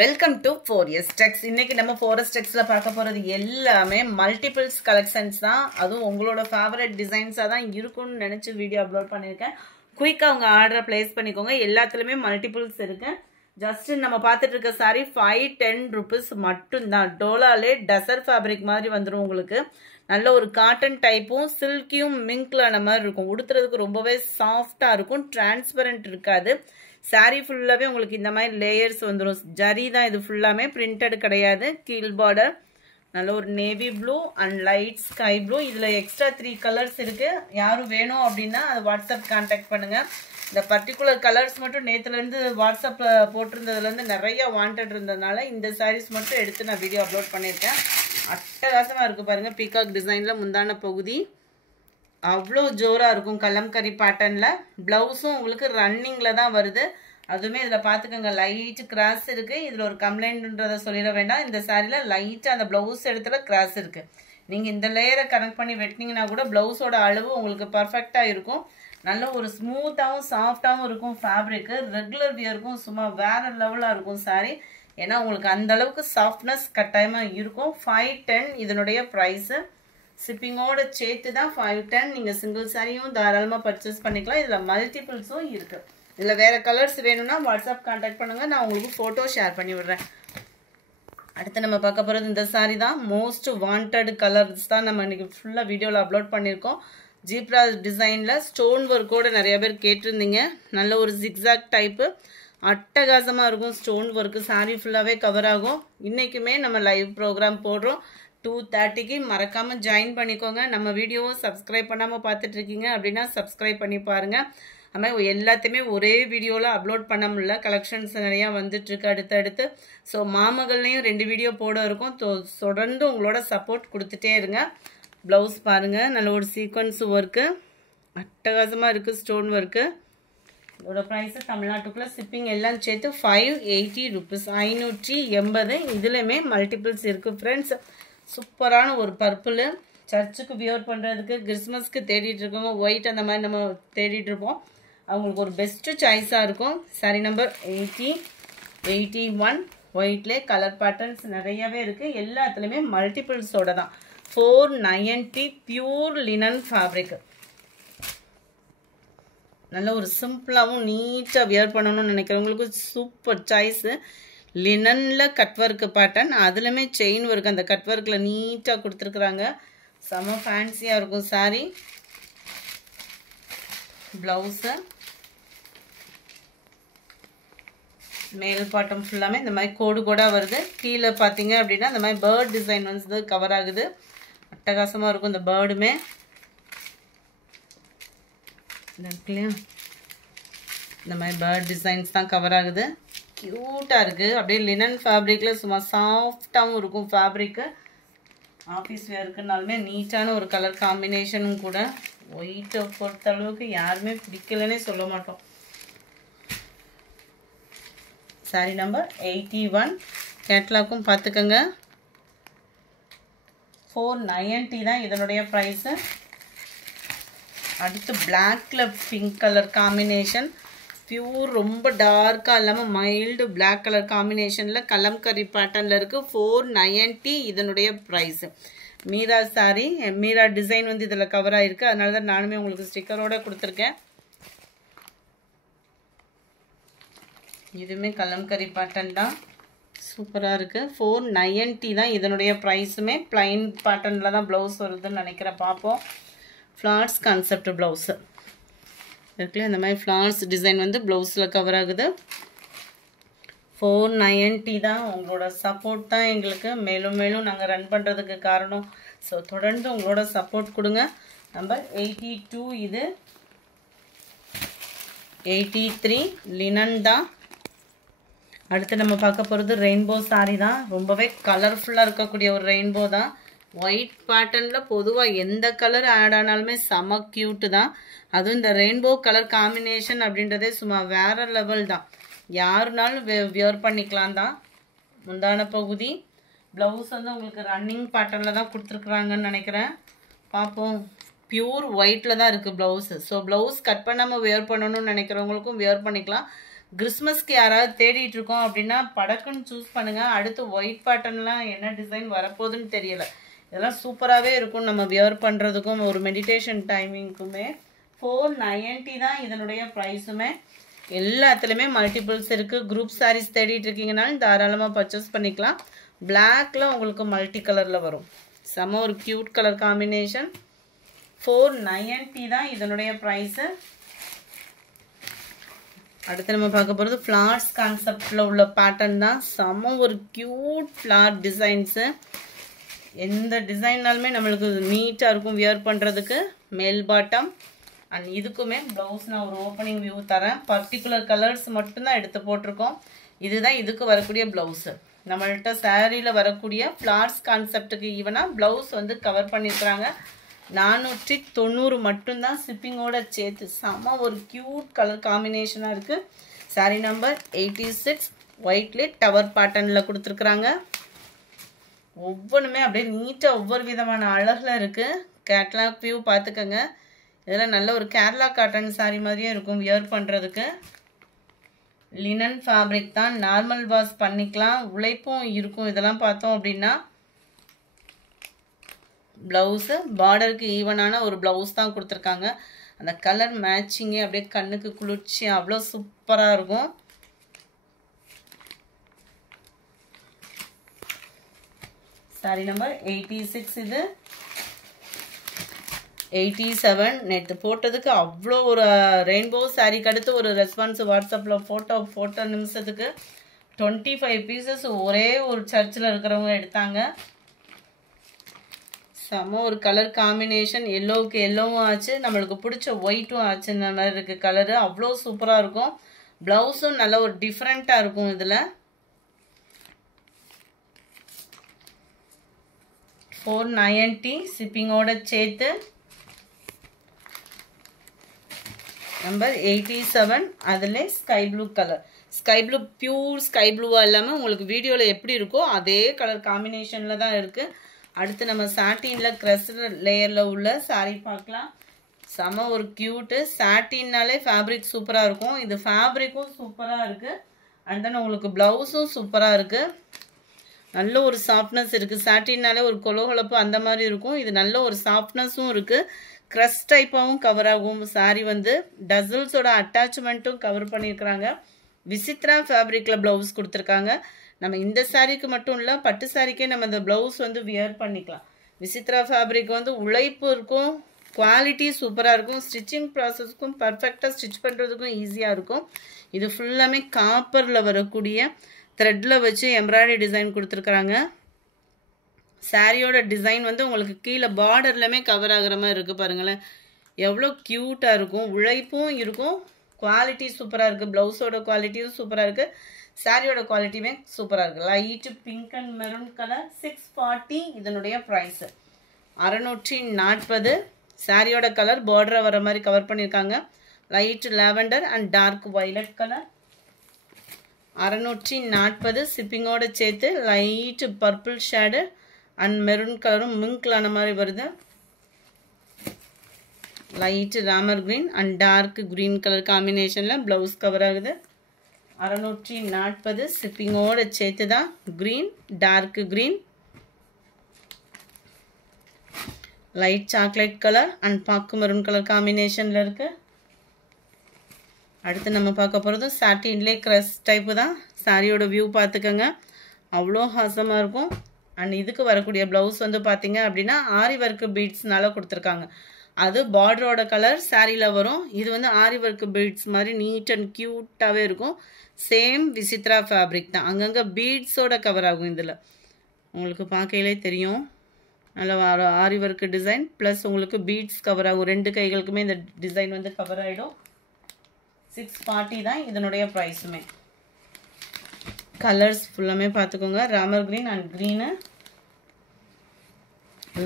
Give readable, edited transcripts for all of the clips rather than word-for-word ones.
Welcome to 4S Tex. இன்னைக்கு நம்ம 4S Texல பார்க்க போறது எல்லாமே மல்டிபிள்ஸ் கலெக்ஷன்ஸ் தான். அதுவும் உங்களோட ஃபேவரட் டிசைன்ஸா தான் இருக்கும்னு நினைச்சு வீடியோ அப்லோட் பண்ணிருக்கேன். குயிக்கா உங்க ஆர்டரை பிளேஸ் பண்ணிக்கோங்க. எல்லாத்துலயுமே மல்டிபிள்ஸ் இருக்கு. ஜஸ்ட் நம்ம பார்த்துட்டு இருக்க சாரி 510 rupees மட்டும்தான். டோலாலே டசர் ஃபேப்ரிக் மாதிரி வந்துடும் உங்களுக்கு. நல்ல ஒரு காட்டன் டைப்பும் சில்கியும் மிங்க்லான மாதிரி இருக்கும். உடுத்துறதுக்கு ரொம்பவே சாஃப்டா இருக்கும். டிரான்ஸ்பரண்ட் இருக்காது. சாரி ஃபுல்லாவே உங்களுக்கு இந்த மாதிரி லேயர்ஸ் வந்துடும். ஜரி தான் இது ஃபுல்லாமே, பிரிண்டட் கிடையாது. கீழ் பார்டர் நல்ல ஒரு navy blue and light sky blue. இதுல எக்ஸ்ட்ரா 3 கலர்ஸ் இருக்கு. யாரும் வேணும் அப்படின்னா அது வாட்ஸ்அப் கான்டாக்ட் பண்ணுங்க. இந்த பர்டிகுலர் கலர்ஸ் மட்டும் நேத்துல இருந்து வாட்ஸ்அப்ல போட்டிருந்ததுல இருந்து நிறைய வாண்டட் இருந்ததுனால இந்த சாரீஸ் மட்டும் எடுத்து நான் வீடியோ அப்லோட் பண்ணியிருக்கேன். அட்டகாசமா இருக்கு பாருங்க. பீகாக் டிசைன்ல முந்தான பகுதி அவ்வளோ ஜோரா இருக்கும். கலம்கரி பேட்டர்ன்ல பிளவுஸும் உங்களுக்கு ரன்னிங்ல தான் வருது. அதுவுமே இதுல பாத்துக்கோங்க, லைட் கிராஸ் இருக்கு. இதுல ஒரு கம்ப்ளைண்ட்ன்றத சொல்லிட வேண்டாம். இந்த சாரில லைட்டா அந்த பிளவுஸ் இடத்துல கிராஸ் இருக்கு. நீங்க இந்த லேயரை கனெக்ட் பண்ணி வெட்டினீங்கன்னா கூட பிளவுஸோட அளவு உங்களுக்கு பர்ஃபெக்டா இருக்கும். நல்ல ஒரு ஸ்மூத்தாவும் சாஃப்டாவும் இருக்கும். ஃபேப்ரிக் ரெகுலர் வியருக்கும் சும்மா வேற லெவலா இருக்கும் சாரி. ஏன்னா உங்களுக்கு அந்த அளவுக்கு சாஃப்ட்னஸ் கட்டாயமா இருக்கும். 510 இதனுடைய பிரைஸ். ஷிப்பிங்கோட சேர்த்து தான் 510. நீங்க சிங்கிள் சாரியும் தாராளமா பர்ச்சேஸ் பண்ணிக்கலாம். இதுல மல்டிபிள்ஸும் இருக்கு. இதுல வேற கலர்ஸ் வேணும்னா வாட்ஸ்அப் கான்டாக்ட் பண்ணுங்க. நான் உங்களுக்கு போட்டோ ஷேர் பண்ணி விடுறேன். அடுத்து நம்ம பார்க்க போறது இந்த சாரி தான். மோஸ்ட் வாண்டட் கலர்ஸ் தான் நம்ம இன்னைக்கு ஃபுல்லா வீடியோல அப்லோட் பண்ணிருக்கோம். ஜீப்ரா டிசைன்ல ஸ்டோன் ஒர்க்கோட நிறைய பேர் கேட்டிருந்தீங்க. நல்ல ஒரு ஜிக்ஸாக் டைப்பு அட்டகாசமா இருக்கும். ஸ்டோன் ஒர்க் சாரி ஃபுல்லாவே கவர் ஆகும். இன்னைக்குமே நம்ம லைவ் ப்ரோக்ராம் போடுறோம். 2:30க்கு மறக்காம ஜாயின் பண்ணிக்கோங்க. நம்ம வீடியோவை சப்ஸ்கிரைப் பண்ணாம பார்த்துட்டு இருக்கீங்க அப்படின்னா சப்ஸ்கிரைப் பண்ணி பாருங்க. அதுமாதிரி எல்லாத்தையுமே ஒரே வீடியோவில் அப்லோட் பண்ண முடியல. கலெக்ஷன்ஸ் நிறையா வந்துட்டு இருக்கு அடுத்தடுத்து. ஸோ மாமகள்லையும் 2 வீடியோ போட இருக்கும். தொடர்ந்து உங்களோட சப்போர்ட் கொடுத்துட்டே இருங்க. ப்ளவுஸ் பாருங்க, நல்ல ஒரு சீக்வன்ஸ் ஒர்க்கு அட்டகாசமாக இருக்குது. Stone work. இதோட ப்ரைஸு தமிழ்நாட்டுக்குள்ளே ஷிப்பிங் எல்லாம் சேர்த்து 580 rupees, 580. இதுலேயுமே மல்டிபிள்ஸ் இருக்குது ஃப்ரெண்ட்ஸ். சூப்பரான ஒரு பர்பிள். சர்ச்சுக்கு வியர் பண்ணுறதுக்கு, கிறிஸ்மஸ்க்கு தேடிட்டு இருக்கோங்க. ஒயிட் அந்த மாதிரி நம்ம தேடிட்டு இருப்போம். அவங்களுக்கு ஒரு பெஸ்ட்டு சாய்ஸாக இருக்கும். Sorry number 80, 81. ஒயிட்லேயே கலர் பேட்டர்ன்ஸ் நிறையவே இருக்குது. எல்லாத்துலேயுமே மல்டிபிள்ஸோட தான். 490 பியூர் லினன் ஃபேப்ரிக். நல்ல ஒரு சிம்பிளாகவும் நீட்டாக வியர் பண்ணணும்னு நினைக்கிறவங்களுக்கு சூப்பர் சாய்ஸு. லினனில் கட் ஒர்க்கு பேட்டர்ன், அதுலேயுமே செயின் ஒர்க் அந்த கட் ஒர்க்கில் நீட்டாக கொடுத்துருக்குறாங்க. செம ஃபேன்சியாக இருக்கும் சாரி. ப்ளவுஸு மேல் பாட்டம் ஃபுல்லாமே இந்த மாதிரி கோடு கோடாக வருது. கீழே பார்த்தீங்க அப்படின்னா இந்த மாதிரி பேர்ட் டிசைன் வந்து கவர் ஆகுது. அட்டகாசமாக இருக்கும் இந்த பேர்டுமே. இல்லையா, இந்த மாதிரி பேர்ட் டிசைன்ஸ் தான் கவர் ஆகுது. க்யூட்டாக இருக்குது. அப்படியே லினன் ஃபேப்ரிக்கில் சும்மா சாஃப்டாகவும் இருக்கும் ஃபேப்ரிக்கு. ஆஃபீஸ் வேர்க்குனாலுமே நீட்டான ஒரு கலர் காம்பினேஷனும் கூட. ஒயிட்டை பொறுத்த அளவுக்கு யாருமே பிடிக்கலன்னே சொல்ல மாட்டோம். Sorry number 81. கேட்லாக்கும் பார்த்துக்கோங்க. 490 தான் இதனுடைய ப்ரைஸு. அடுத்து பிளாக்ல பிங்க் கலர் காம்பினேஷன். பியூர் ரொம்ப டார்க்காக இல்லாமல் மைல்டு பிளாக் கலர் காம்பினேஷனில் கலம்கரி பேட்டர்னில் இருக்குது. 490 இதனுடைய ப்ரைஸு. மீரா சாரி, மீரா டிசைன் வந்து இதில் கவர் ஆகிருக்கு. அதனால தான் நானுமே உங்களுக்கு ஸ்டிக்கரோடு கொடுத்துருக்கேன். இதுவுமே கலம்கரி பேட்டர்ன் தான். சூப்பராக இருக்குது. 490 தான் இதனுடைய ப்ரைஸுமே. பிளைன் பேட்டர்னில் தான் ப்ளவுஸ் வருதுன்னு நினைக்கிறேன். பார்ப்போம். ஃப்ளார்ஸ் கான்செப்ட் ப்ளவுஸு இருக்குல்ல, இந்த மாதிரி ஃப்ளார்ஸ் டிசைன் வந்து ப்ளவுஸில் கவர் ஆகுது. 490 தான். உங்களோட சப்போர்ட் தான் எங்களுக்கு மேலும் மேலும் நாங்கள் ரன் பண்ணுறதுக்கு காரணம். ஸோ தொடர்ந்து உங்களோட சப்போர்ட் கொடுங்க. நம்பர் 82 இது. 83 லினன் தான். அடுத்து நம்ம பார்க்க போகிறது ரெயின்போ சாரி தான். ரொம்பவே கலர்ஃபுல்லாக இருக்கக்கூடிய ஒரு ரெயின்போ தான். ஒயிட் பேட்டர்னில் பொதுவாக எந்த கலர் ஆட் ஆனாலுமே செம க்யூட்டு தான். அதுவும் இந்த ரெயின்போ கலர் காம்பினேஷன் அப்படின்றதே சும்மா வேற லெவல் தான். யாருனாலும் வியர் பண்ணிக்கலாம் தான். முந்தான பகுதி ப்ளவுஸ் வந்து உங்களுக்கு ரன்னிங் பேட்டர்னில் தான் கொடுத்துருக்குறாங்கன்னு நினைக்கிறேன். பார்ப்போம். பியூர் ஒயிட்டில் தான் இருக்குது ப்ளவுஸு. ஸோ ப்ளவுஸ் கட் பண்ணாமல் வியர் பண்ணணும்னு நினைக்கிறவங்களுக்கும் வியர் பண்ணிக்கலாம். கிறிஸ்மஸ்க்கு யாராவது தேடிட்டு இருக்கோம் அப்படின்னா படக்குன்னு சூஸ் பண்ணுங்க. அடுத்து ஒயிட் பேட்டர்ன்லாம் என்ன டிசைன் வரப்போகுதுன்னு தெரியல. இதெல்லாம் சூப்பராகவே இருக்கும் நம்ம வியர் பண்ணுறதுக்கும் ஒரு மெடிடேஷன் டைமிங்க்குமே. 490 தான் இதனுடைய ப்ரைஸுமே. எல்லாத்துலேயுமே மல்டிபிள்ஸ் இருக்குது. குரூப் சாரீஸ் தேடிட்டு இருக்கீங்கனாலும் தாராளமாக பர்ச்சேஸ் பண்ணிக்கலாம். பிளாக்ல உங்களுக்கு மல்டி கலரில் வரும். செம்ம ஒரு க்யூட் கலர் காம்பினேஷன். 490 தான் இதனுடைய ப்ரைஸு. அடுத்து நம்ம பார்க்க போகிறது ஃப்ளார்ஸ் கான்செப்டில் உள்ள பேட்டர்ன் தான். செம்ம ஒரு க்யூட் ஃப்ளார் டிசைன்ஸு. எந்த டிசைன்னாலுமே நம்மளுக்கு நீட்டாக இருக்கும் வியர் பண்ணுறதுக்கு. மேல் பாட்டம் அண்ட் இதுக்குமே ப்ளவுஸ் நான் ஒரு ஓப்பனிங் வியூ தரேன். பர்டிகுலர் கலர்ஸ் மட்டும்தான் எடுத்து போட்டிருக்கோம். இதுதான் இதுக்கு வரக்கூடிய ப்ளவுஸு. நம்மள்கிட்ட சாரியில் வரக்கூடிய ஃப்ளார்ஸ் கான்செப்டுக்கு ஈவனாக ப்ளவுஸ் வந்து கவர் பண்ணியிருக்கிறாங்க. 490 மட்டும்தான் ஷிப்பிங்கோட சேர்த்து. செம்ம ஒரு க்யூட் கலர் காம்பினேஷனாக இருக்குது. சாரீ நம்பர் 86 ஒயிட்லேயே டவர் பேட்டர்னில் கொடுத்துருக்குறாங்க. ஒவ்வொன்றுமே அப்படியே நீட்டாக ஒவ்வொரு விதமான அழகில் இருக்குது. கேட்லாக் வியூ பார்த்துக்கோங்க. இதெல்லாம் நல்ல ஒரு கேரளா காட்டன் சாரீ மாதிரியே இருக்கும் வியர் பண்ணுறதுக்கு. லினன் ஃபேப்ரிக் தான். நார்மல் வாஷ் பண்ணிக்கலாம். உழைப்பும் இருக்கும். இதெல்லாம் பார்த்தோம் அப்படின்னா ப்ளவுஸு பார்டருக்கு ஈவனான ஒரு ப்ளவுஸ் தான் கொடுத்துருக்காங்க. அந்த கலர் மேட்சிங்கே அப்படியே கண்ணுக்கு குளிர்ச்சி அவ்வளோ சூப்பராக இருக்கும். Sorry number 86. இது 87. நேற்று போட்டதுக்கு அவ்வளோ ஒரு ரெயின்போ சாரீக்கு அடுத்து ஒரு ரெஸ்பான்ஸ் வாட்ஸ்அப்பில் ஃபோட்டோ நிமிஷத்துக்கு 25 பீசஸ் ஒரே ஒரு சர்ச்சில் இருக்கிறவங்க எடுத்தாங்க. செம்ம ஒரு கலர் காம்பினேஷன். எல்லோவுக்கு எல்லோவும் ஆச்சு, நம்மளுக்கு பிடிச்ச ஒயிட்டும் ஆச்சுன்ற மாதிரி இருக்குது கலரு. அவ்வளோ சூப்பராக இருக்கும். ப்ளவுஸும் நல்ல ஒரு டிஃப்ரெண்ட்டாக இருக்கும். இதில் 490 ஷிப்பிங்கோட சேர்த்து. நம்பர் 87 அதில் sky blue colour. Sky blue pure sky ப்ளூவாக இல்லாமல் உங்களுக்கு வீடியோவில் எப்படி இருக்கோ அதே கலர் காம்பினேஷனில் தான் இருக்குது. அடுத்து நம்ம சாட்டினில் க்ரஸ்ட் லேயரில் உள்ள சாரீ பார்க்கலாம். செம ஒரு க்யூட்டு. சாட்டின்னாலே ஃபேப்ரிக் சூப்பராக இருக்கும். இது ஃபேப்ரிக்கும் சூப்பராக இருக்குது. அண்ட் தென் உங்களுக்கு ப்ளவுஸும் சூப்பராக இருக்குது. நல்ல ஒரு சாஃப்ட்னஸ் இருக்குது. சாட்டின்னாலே ஒரு கொலகொலப்பு அந்த மாதிரி இருக்கும். இது நல்ல ஒரு சாஃப்ட்னஸும் இருக்குது. க்ரஸ் டைப்பாகவும் கவர் ஆகும். சாரீ வந்து டசல்ஸோட அட்டாச்மெண்ட்டும் கவர் பண்ணியிருக்கிறாங்க. விசித்ரா ஃபேப்ரிக்கில் ப்ளவுஸ் கொடுத்துருக்காங்க. நம்ம இந்த சாரீக்கு மட்டும் இல்லை, பட்டு சாரீக்கே நம்ம இந்த ப்ளவுஸ் வந்து வியர் பண்ணிக்கலாம். விசித்ரா ஃபேப்ரிக் வந்து உழைப்பு இருக்கும், குவாலிட்டி சூப்பராக இருக்கும். ஸ்டிச்சிங் ப்ராசஸ்க்கும் பர்ஃபெக்டாக ஸ்டிச் பண்ணுறதுக்கும் ஈஸியாக இருக்கும். இது ஃபுல்லாமே காப்பரில் வரக்கூடிய த்ரெட்டில் வச்சு எம்ப்ராய்டரி டிசைன் கொடுத்துருக்குறாங்க. சாரியோட டிசைன் வந்து உங்களுக்கு கீழே பார்டர்லையுமே கவர் ஆகிற மாதிரி இருக்குது. பாருங்களேன் எவ்வளோ க்யூட்டாக இருக்கும். உழைப்பும் இருக்கும், குவாலிட்டி சூப்பராக இருக்குது. ப்ளவுஸோட குவாலிட்டியும் சூப்பராக இருக்குது. சாரியோட குவாலிட்டியுமே சூப்பராக இருக்குது. Light pink and maroon colour. 640 இதனுடைய ப்ரைஸு. 640. சாரியோட கலர் பார்டரை வர மாதிரி கவர் பண்ணியிருக்காங்க. Light lavender and dark violet colour. 640 ஷிப்பிங்கோட சேர்த்து. Light purple shade and maroon கலரும் மிங்க்லான மாதிரி வருது. Light Ramar green and dark green colour காம்பினேஷனில் ப்ளவுஸ் கவர் ஆகுது. 640 ஷிப்பிங்கோட சேர்த்து தான். Green, dark green, light chocolate colour and பாக்கு மெரூன் கலர் காம்பினேஷனில் இருக்குது. அடுத்து நம்ம பார்க்க போகிறது சாட்டின்லேயே க்ரஸ் டைப்பு தான். சாரியோட வியூ பார்த்துக்கோங்க, அவ்வளோ ஹாசமாக இருக்கும். அண்ட் இதுக்கு வரக்கூடிய ப்ளவுஸ் வந்து பார்த்தீங்க அப்படின்னா ஆரி ஒர்க்கு பீட்ஸ்னால கொடுத்துருக்காங்க. அது பார்டரோட கலர் சாரியில் வரும். இது வந்து ஆரி ஒர்க்கு பீட்ஸ் மாதிரி நீட் அண்ட் க்யூட்டாகவே இருக்கும். சேம் விசித்ரா ஃபேப்ரிக் தான். அங்கங்கே பீட்ஸோட கவர் ஆகும். இதில் உங்களுக்கு பார்க்கையிலே தெரியும். நல்ல ஆரி ஒர்க்கு டிசைன் ப்ளஸ் உங்களுக்கு பீட்ஸ் கவர் ஆகும். ரெண்டு கைகளுக்குமே இந்த டிசைன் வந்து கவர் ஆகிடும். 640 தான் இதனுடைய ப்ரைஸுமே. கலர்ஸ் ஃபுல்லாமே பார்த்துக்கோங்க. Ramar green and green,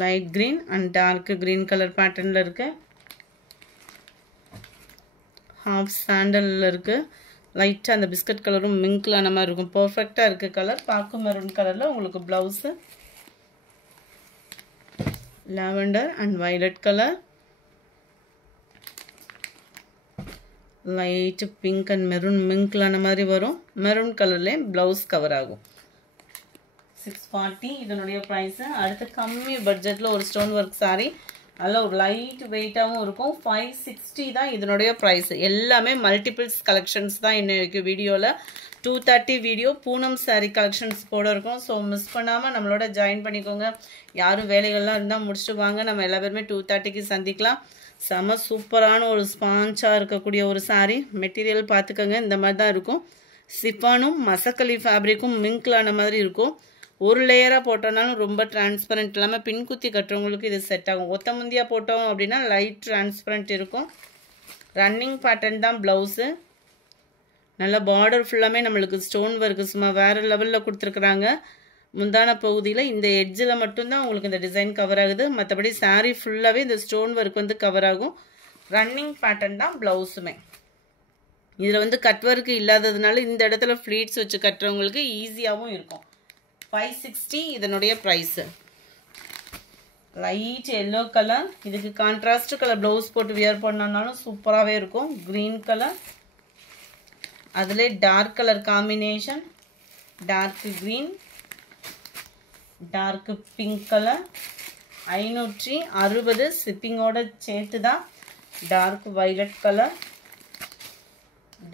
light green and dark green colour பேட்டர்னில் இருக்குது. ஹாஃப் சாண்டலில் இருக்குது. லைட்டாக அந்த பிஸ்கட் கலரும் மிங்க்லான மாதிரி இருக்கும். பர்ஃபெக்டாக இருக்குது கலர். பாக்கு மெரூன் கலரில் உங்களுக்கு blouse lavender and violet colour. Light pink and maroon மிங்க்லான மாதிரி வரும். மெரூன் கலர்லேயே ப்ளவுஸ் கவர் ஆகும். 640 இதனுடைய ப்ரைஸு. அடுத்து கம்மி பட்ஜெட்டில் ஒரு ஸ்டோன் ஒர்க் சாரீ, நல்ல ஒரு லைட் வெயிட்டாகவும் இருக்கும். 560 தான் இதனுடைய ப்ரைஸு. எல்லாமே மல்டிபிள்ஸ் கலெக்ஷன்ஸ் தான் இன்னைக்கு வீடியோவில். 230 வீடியோ பூனம் சாரீ கலெக்ஷன்ஸ் போட இருக்கும். ஸோ மிஸ் பண்ணாமல் நம்மளோட ஜாயின் பண்ணிக்கோங்க. யாரும் வேலைகள்லாம் இருந்தால் முடிச்சுட்டு வாங்க. நம்ம எல்லா பேருமே 230க்கு சந்திக்கலாம். செம சூப்பரான ஒரு ஸ்பான்ச்சாக இருக்கக்கூடிய ஒரு சாரீ. மெட்டீரியல் பார்த்துக்கோங்க, இந்த மாதிரி தான் இருக்கும். சிஃபானும் மசக்கலி ஃபேப்ரிக்கும் மிங்க்லான மாதிரி இருக்கும். ஒரு லேயராக போட்டோம்னாலும் ரொம்ப டிரான்ஸ்பரண்ட் இல்லாமல் பின்குத்தி கட்டுறவங்களுக்கு இது செட் ஆகும். ஒத்த முந்தியாக போட்டோம் அப்படின்னா லைட் டிரான்ஸ்பரண்ட் இருக்கும். ரன்னிங் பேட்டர்ன் தான் ப்ளவுஸு. நல்ல பார்டர் ஃபுல்லாமே நம்மளுக்கு ஸ்டோன் ஒர்க்கு சும்மா வேறு லெவலில் கொடுத்துருக்குறாங்க. முந்தான பகுதியில் இந்த எட்ஜில் மட்டும்தான் உங்களுக்கு இந்த டிசைன் கவர் ஆகுது. மற்றபடி சாரீ ஃபுல்லாகவே இந்த ஸ்டோன் ஒர்க் வந்து கவர் ஆகும். ரன்னிங் பேட்டர்ன் தான் ப்ளவுஸுமே. இதில் வந்து கட் ஒர்க்கு இல்லாததுனால இந்த இடத்துல ஃப்ளீட்ஸ் வச்சு கட்டுறவங்களுக்கு ஈஸியாகவும் இருக்கும். 560 இதனுடைய ப்ரைஸு. லைட் எல்லோ கலர், இதுக்கு கான்ட்ராஸ்ட் கலர் ப்ளவுஸ் போட்டு வியர் பண்ணனாலும் சூப்பராகவே இருக்கும். க்ரீன் கலர், அதிலே dark colour combination, dark green, dark pink colour. 560 ஷிப்பிங்கோட சேர்த்து தான். டார்க் வைலட் கலர்,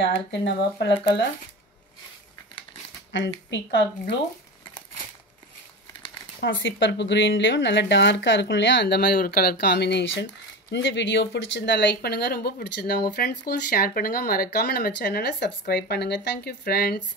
டார்க் நவாப்பழ கலர் அண்ட் பீகாக் ப்ளூ. பாசிப்பருப்பு க்ரீன்லேயும் நல்லா டார்க்காக இருக்கும் இல்லையா, அந்த மாதிரி ஒரு கலர் காம்பினேஷன். இந்த வீடியோ பிடிச்சிருந்தா லைக் பண்ணுங்கள், ரொம்ப பிடிச்சிருந்தா உங்கள் ஃப்ரெண்ட்ஸ்க்கும் ஷேர் பண்ணுங்கள். மறக்காமல் நம்ம சேனலை சப்ஸ்கிரைப் பண்ணுங்கள். Thank you friends.